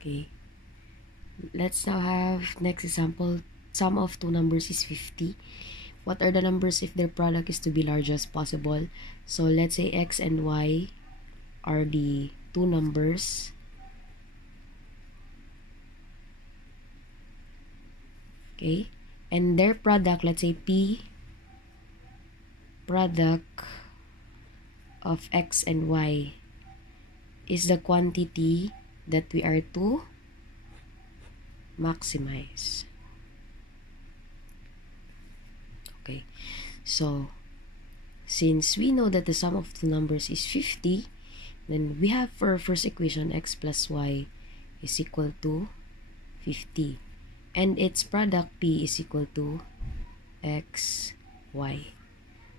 Okay, let's now have next example. Sum of two numbers is 50. What are the numbers if their product is to be large as possible? So let's say x and y are the two numbers. Okay, and their product, let's say p product of x and y is the quantity that we are to maximize. Okay, so since we know that the sum of the numbers is 50, then we have for our first equation x plus y is equal to 50, and its product p is equal to x, y.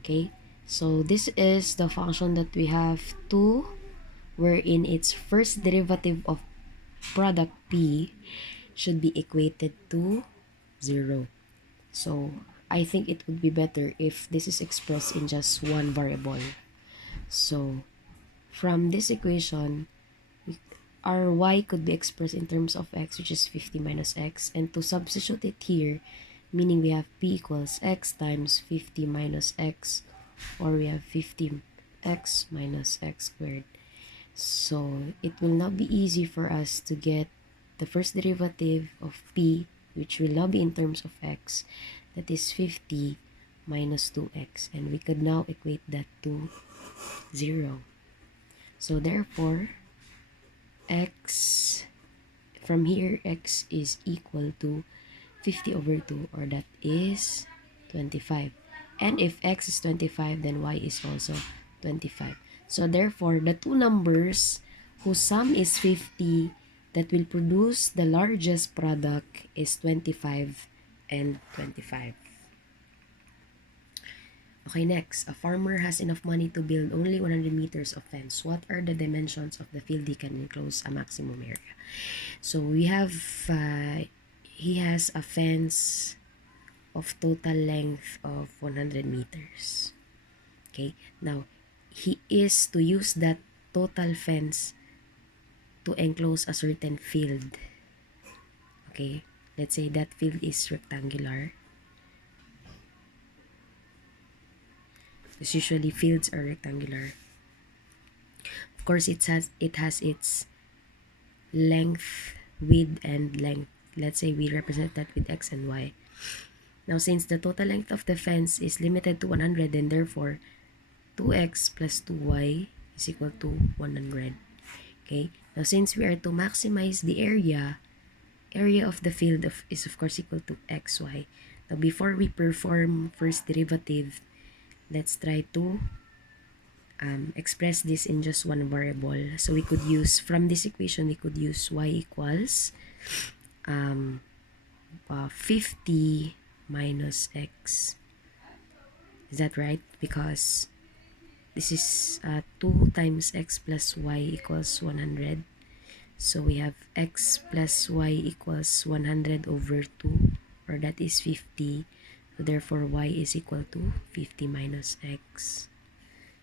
Okay, so this is the function that we have 2, wherein its first derivative of product p should be equated to 0. So I think it would be better if this is expressed in just one variable. So from this equation, our y could be expressed in terms of x, which is 50 minus x, and to substitute it here, meaning we have p equals x times 50 minus x, or we have 50x minus x squared. So it will not be easy for us to get the first derivative of p, which will now be in terms of x, that is 50 minus 2x, and we could now equate that to 0. So therefore, x, from here, x is equal to 50 over 2, or that is 25. And if x is 25, then y is also 25. So therefore, the two numbers whose sum is 50 that will produce the largest product is 25 and 25. Okay, next. A farmer has enough money to build only 100 meters of fence. What are the dimensions of the field he can enclose a maximum area? So we have, he has a fence of total length of 100 meters. Okay, now he is to use that total fence to enclose a certain field. Okay, let's say that field is rectangular, because usually fields are rectangular. Of course, it has its length, width, and length. Let's say we represent that with x and y. Now, since the total length of the fence is limited to 100, then therefore 2x plus 2y is equal to 100. Okay, now since we are to maximize the area of the field is of course equal to xy. Now before we perform first derivative, let's try to express this in just one variable. So we could use, from this equation, we could use y equals 50 minus x. Is that right? Because this is 2 times x plus y equals 100. So we have x plus y equals 100 over 2, or that is 50. So therefore, y is equal to 50 minus x.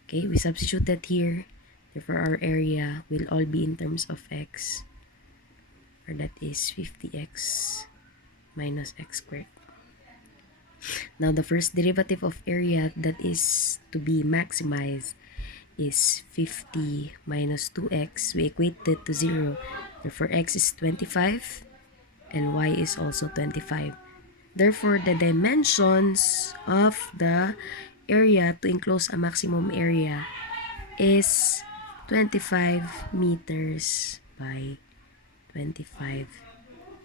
Okay, we substitute that here. Therefore, our area will all be in terms of x, or that is 50x minus x squared. Now, the first derivative of area that is to be maximized is 50 minus 2x. We equate it to 0. Therefore, x is 25 and y is also 25. Therefore, the dimensions of the area to enclose a maximum area is 25 meters by 25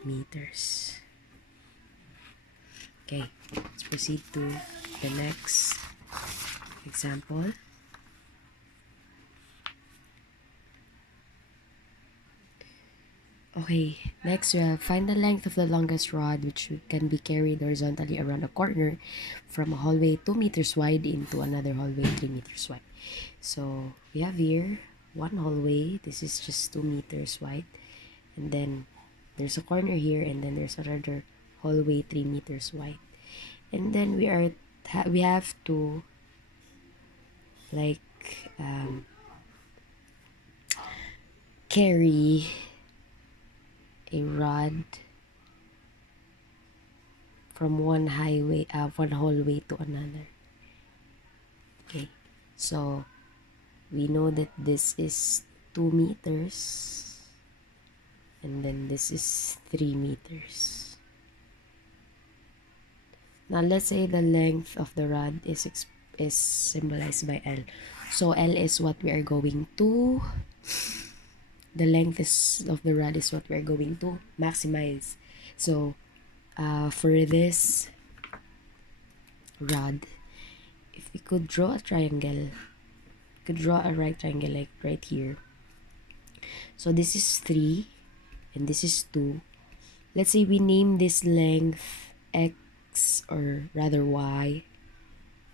meters. Okay, let's proceed to the next example. Okay, next we have find the length of the longest rod which can be carried horizontally around a corner from a hallway 2 meters wide into another hallway 3 meters wide. So we have here one hallway. This is just 2 meters wide, and then there's a corner here, and then there's another hallway 3 meters wide, and then we have to like carry a rod from one hallway to another. Okay, so we know that this is 2 meters and then this is 3 meters. Now let's say the length of the rod is symbolized by L. So L is what we are going to, the length of the rod is what we are going to maximize. So for this rod, if we could draw a triangle, we could draw a right triangle like right here. So this is 3 and this is 2. Let's say we name this length X, or rather Y,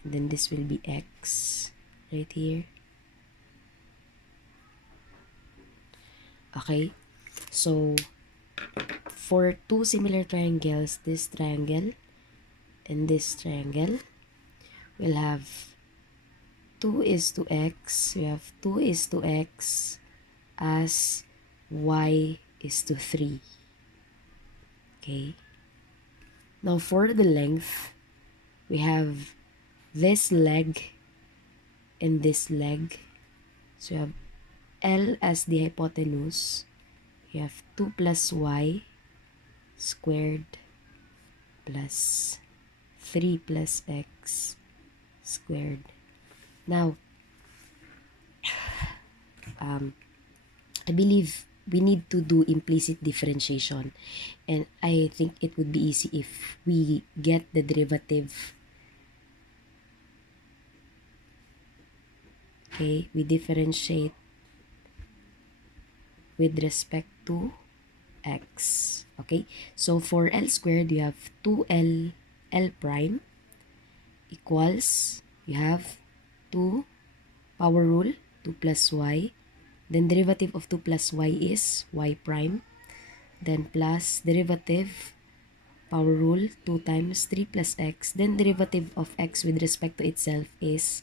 and then this will be X right here. Okay, so for two similar triangles, this triangle and this triangle, we'll have 2 is to X. We have 2 is to X as Y is to 3. Okay. Now for the length, we have this leg and this leg. So we have L as the hypotenuse. We have 2 plus Y squared plus 3 plus X squared. Now, I believe we need to do implicit differentiation, and I think it would be easy if we get the derivative. Okay, we differentiate with respect to X. Okay, so for L squared, you have 2L L prime equals, you have 2 power rule, 2 plus Y. Then derivative of 2 plus Y is Y prime. Then plus derivative, power rule, 2 times 3 plus X. Then derivative of X with respect to itself is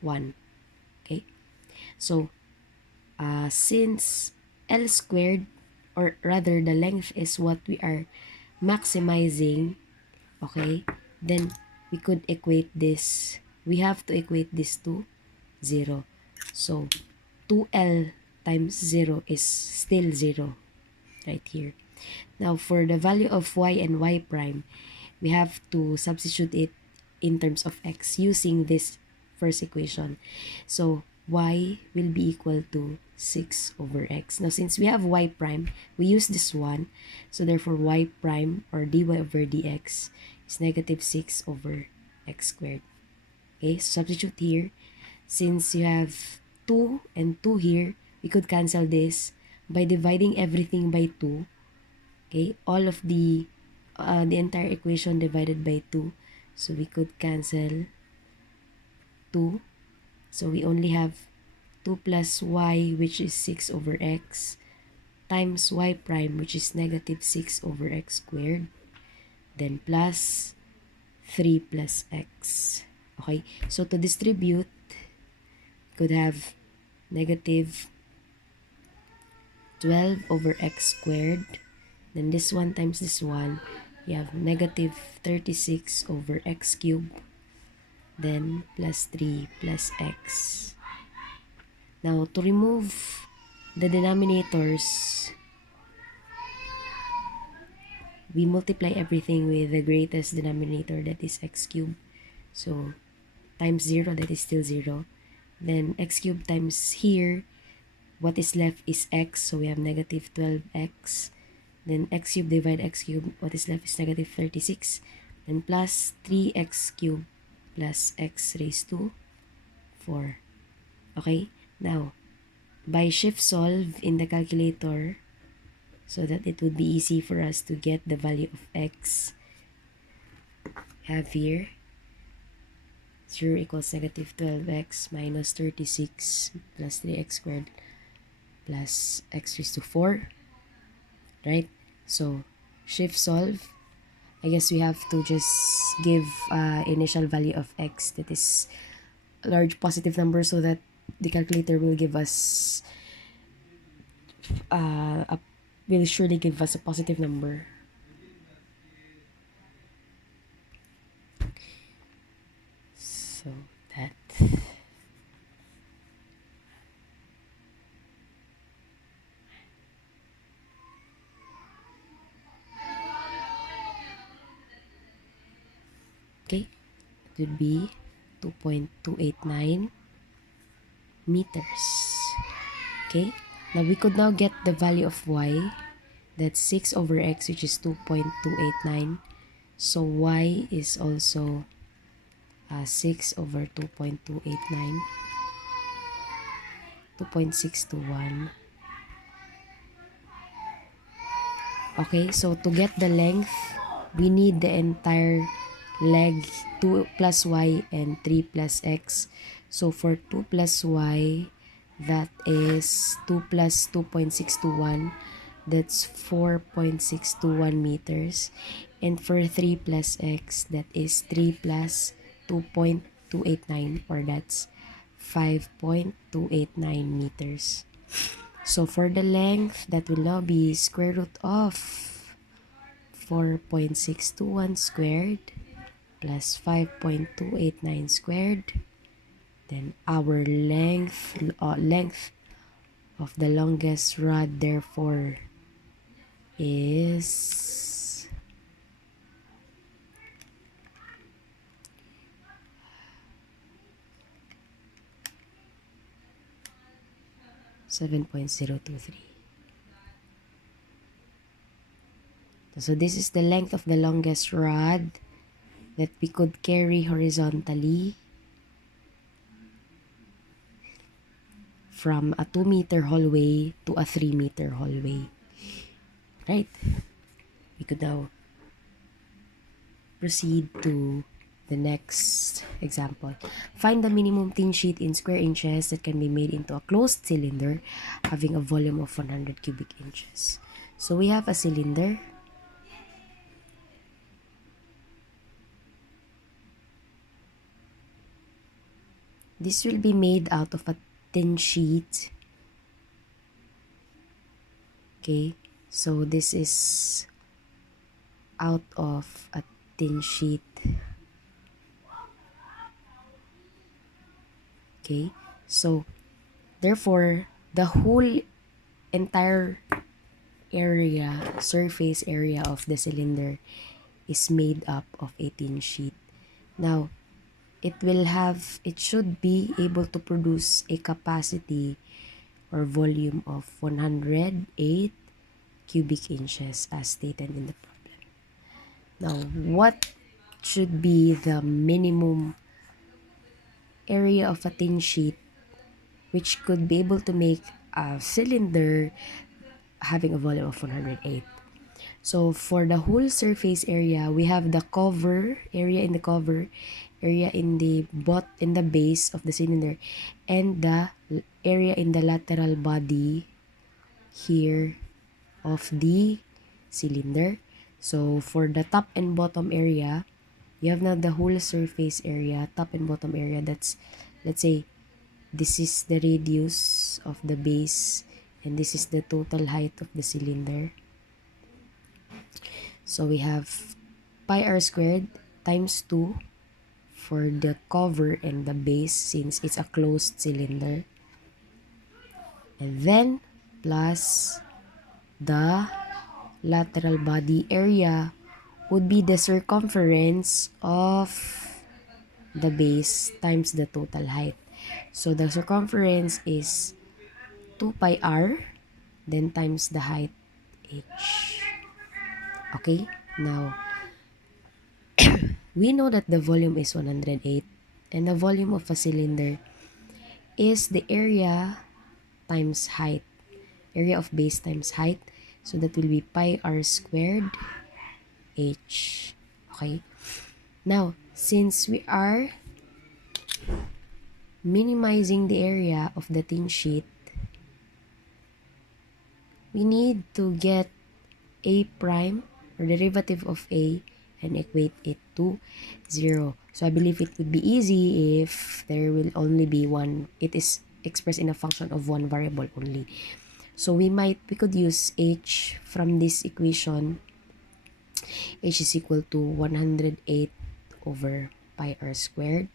1. Okay. So, since L squared, or rather the length is what we are maximizing, okay, then we could equate this. We have to equate this to 0. So 2L times 0 is still 0 right here. Now for the value of Y and Y prime, we have to substitute it in terms of X using this first equation. So Y will be equal to 6 over X. Now since we have Y prime, we use this one. So therefore Y prime, or dy over dx, is negative 6 over X squared. Okay, so substitute here. Since you have 2 and 2 here, we could cancel this by dividing everything by 2. Okay, all of the entire equation divided by 2. So we could cancel 2. So we only have 2 plus Y, which is 6 over X, times Y prime, which is negative 6 over X squared, then plus 3 plus X. Okay, so to distribute, could have negative 12 over X squared. Then this one times this one, you have negative 36 over X cubed. Then plus 3 plus X. Now to remove the denominators, we multiply everything with the greatest denominator, that is X cubed. So times 0, that is still 0. Then X cubed times here, what is left is X, so we have negative 12X. Then X cubed divide X cubed, what is left is negative 36. Then plus 3X cubed plus X raised to 4. Okay, now by shift solve in the calculator so that it would be easy for us to get the value of X, have here 0 equals negative 12X minus 36 plus 3X squared plus X raised to 4. Right? So, shift solve. I guess we have to just give initial value of X that is a large positive number so that the calculator will give us a will surely give us a positive number. So that. Okay, it would be 2.289 meters. Okay, now we could now get the value of y. That's 6 over x, which is 2.289. So y is also 6 over 2.289, 2.621. Okay, so to get the length, we need the entire leg 2 plus y and 3 plus x. So for 2 plus y, that is 2 plus 2.621, that's 4.621 meters. And for 3 plus x, that is 3 plus 2.289, or that's 5.289 meters. So for the length, that will now be square root of 4.621 squared plus 5.289 squared. Then our length of the longest rod, therefore, is 7.023. So this is the length of the longest rod that we could carry horizontally from a 2-meter hallway to a 3-meter hallway. Right? We could now proceed to the next example. Find the minimum tin sheet in square inches that can be made into a closed cylinder having a volume of 100 cubic inches. So we have a cylinder. This will be made out of a tin sheet. Okay, so this is out of a tin sheet. Okay, so therefore the whole entire surface area of the cylinder is made up of a tin sheet. Now, it should be able to produce a capacity or volume of 108 cubic inches as stated in the problem. Now, what should be the minimum area of a tin sheet which could be able to make a cylinder having a volume of 108? So for the whole surface area, we have the cover area in the cover, area in the base of the cylinder, and the area in the lateral body here of the cylinder. So for the top and bottom area, you have now the whole surface area, top and bottom area. That's, let's say, this is the radius of the base, and this is the total height of the cylinder. So we have pi r squared times 2 for the cover and the base since it's a closed cylinder. And then plus the lateral body area would be the circumference of the base times the total height. So the circumference is 2 pi r, then times the height h. Okay, now we know that the volume is 108, and the volume of a cylinder is the area times height, area of base times height. So that will be pi r squared h. Okay, now since we are minimizing the area of the tin sheet, we need to get a prime or derivative of a and equate it to 0. So I believe it would be easy if there will only be one, it is expressed in a function of one variable only. So we could use h from this equation. H is equal to 108 over pi r squared.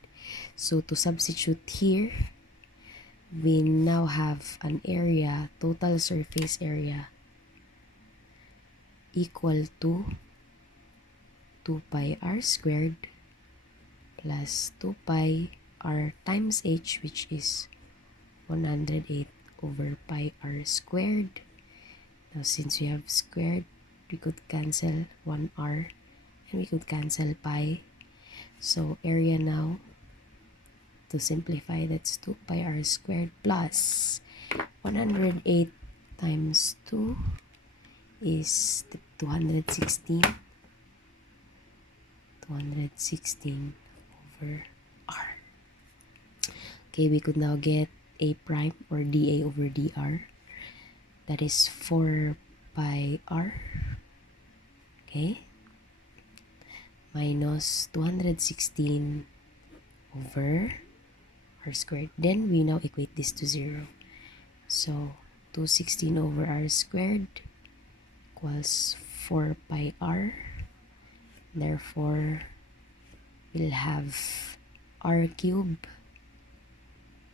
So to substitute here, we now have an area, total surface area, equal to 2 pi r squared plus 2 pi r times h, which is 108 over pi r squared. Now since we have squared, we could cancel 1 r and we could cancel pi. So area now, to simplify, that's 2 pi r squared plus 108 times 2 is 216 over r. Okay, we could now get a prime or dA over dr. That is 4 pi r. Okay, minus 216 over r squared. Then we now equate this to 0. So 216 over r squared equals 4 pi r. Therefore, we'll have r cube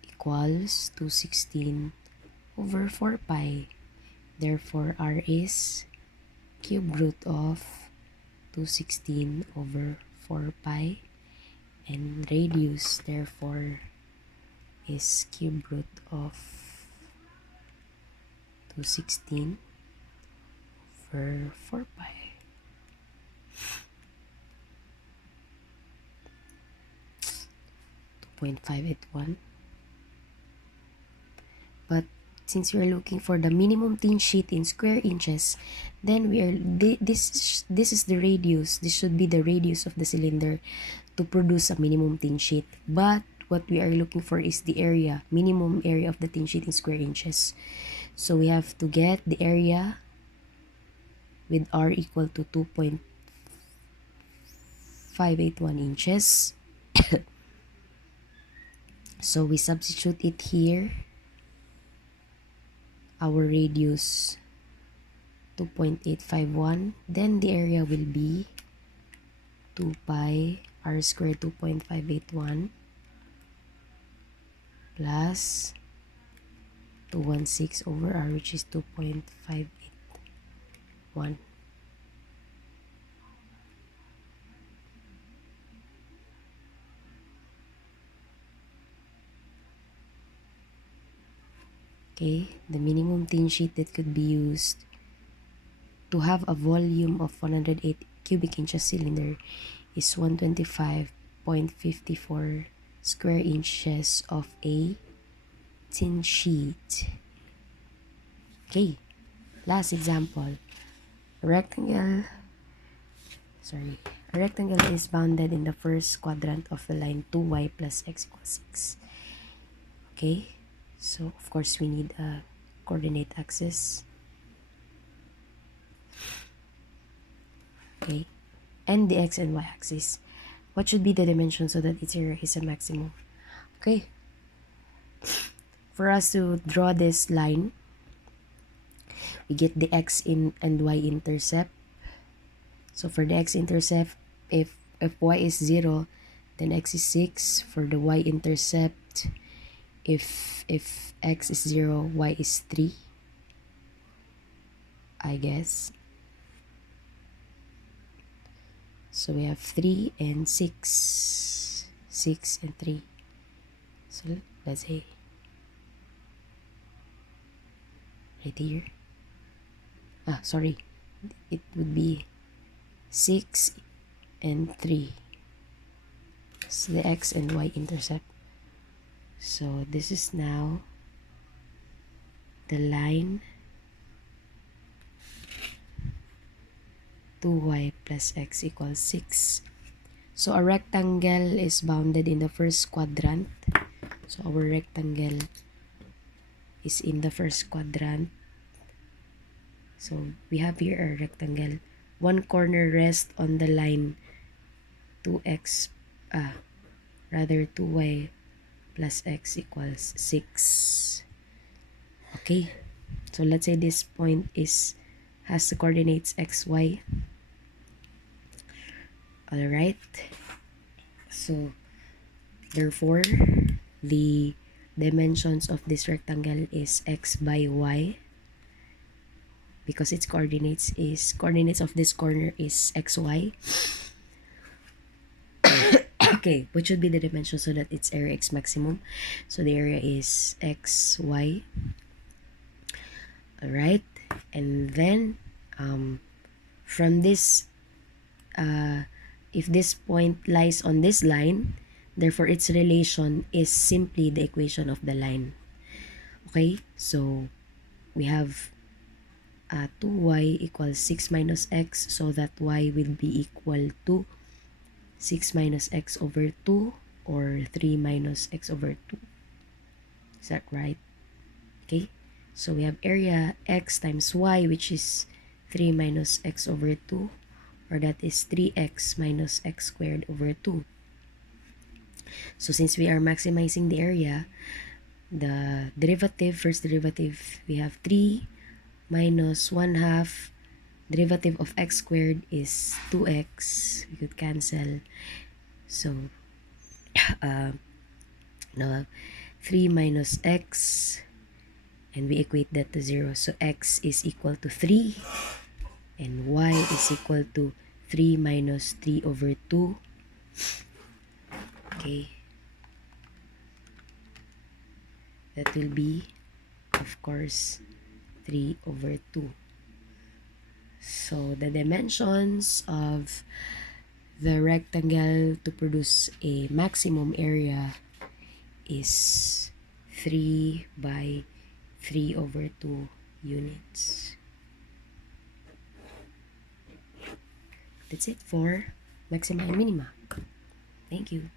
equals 216 over 4 pi. Therefore, r is cube root of 216 over 4 pi, and radius therefore is cube root of 216 over 4 pi. .581. But since we are looking for the minimum thin sheet in square inches, then this is the radius. This should be the radius of the cylinder to produce a minimum thin sheet. But what we are looking for is the area, minimum area of the thin sheet in square inches. So we have to get the area with r equal to 2.581 inches. So we substitute it here. Our radius 2.851. Then the area will be 2 pi r squared 2.581 plus 216 over r, which is 2.581. Okay, the minimum thin sheet that could be used to have a volume of 108 cubic inches cylinder is 125.54 square inches of a thin sheet. Okay, last example. A rectangle is bounded in the first quadrant of the line 2y plus x equals 6. Okay, so of course we need a coordinate axis. Okay, and the x and y axis. What should be the dimension so that its area is a maximum? Okay, for us to draw this line, we get the x and y intercept. So for the x-intercept, if y is 0, then x is 6. For the y-intercept, if x is 0, y is 3, I guess. So we have 3 and 6. 6 and 3. So let's say right here. Sorry. It would be 6 and 3. So the x and y intercept. So this is now the line 2y plus x equals 6. So a rectangle is bounded in the first quadrant. So our rectangle is in the first quadrant. So we have here a rectangle. One corner rests on the line 2y plus x equals 6. Okay, So let's say this point has the coordinates x, y. Alright. So therefore, the dimensions of this rectangle is x by y, because its coordinates of this corner is xy. Okay, what should be the dimension so that its area x maximum? So the area is xy. Alright, and then from this, if this point lies on this line, therefore its relation is simply the equation of the line. Okay, so we have 2y equals 6 minus x, so that y will be equal to 6 minus x over 2 or 3 minus x over 2. Is that right? Okay, so we have area x times y, which is 3 minus x over 2, or that is 3x minus x squared over 2. So since we are maximizing the area, the derivative, first derivative, we have 3 minus 1/2 derivative of x squared is 2x. We could cancel. So now 3 minus x, and we equate that to 0. So x is equal to 3 and y is equal to 3 minus 3 over 2. Okay, that will be, of course, 3 over 2. So the dimensions of the rectangle to produce a maximum area is 3 by 3 over 2 units. That's it for maxima and minima. Thank you.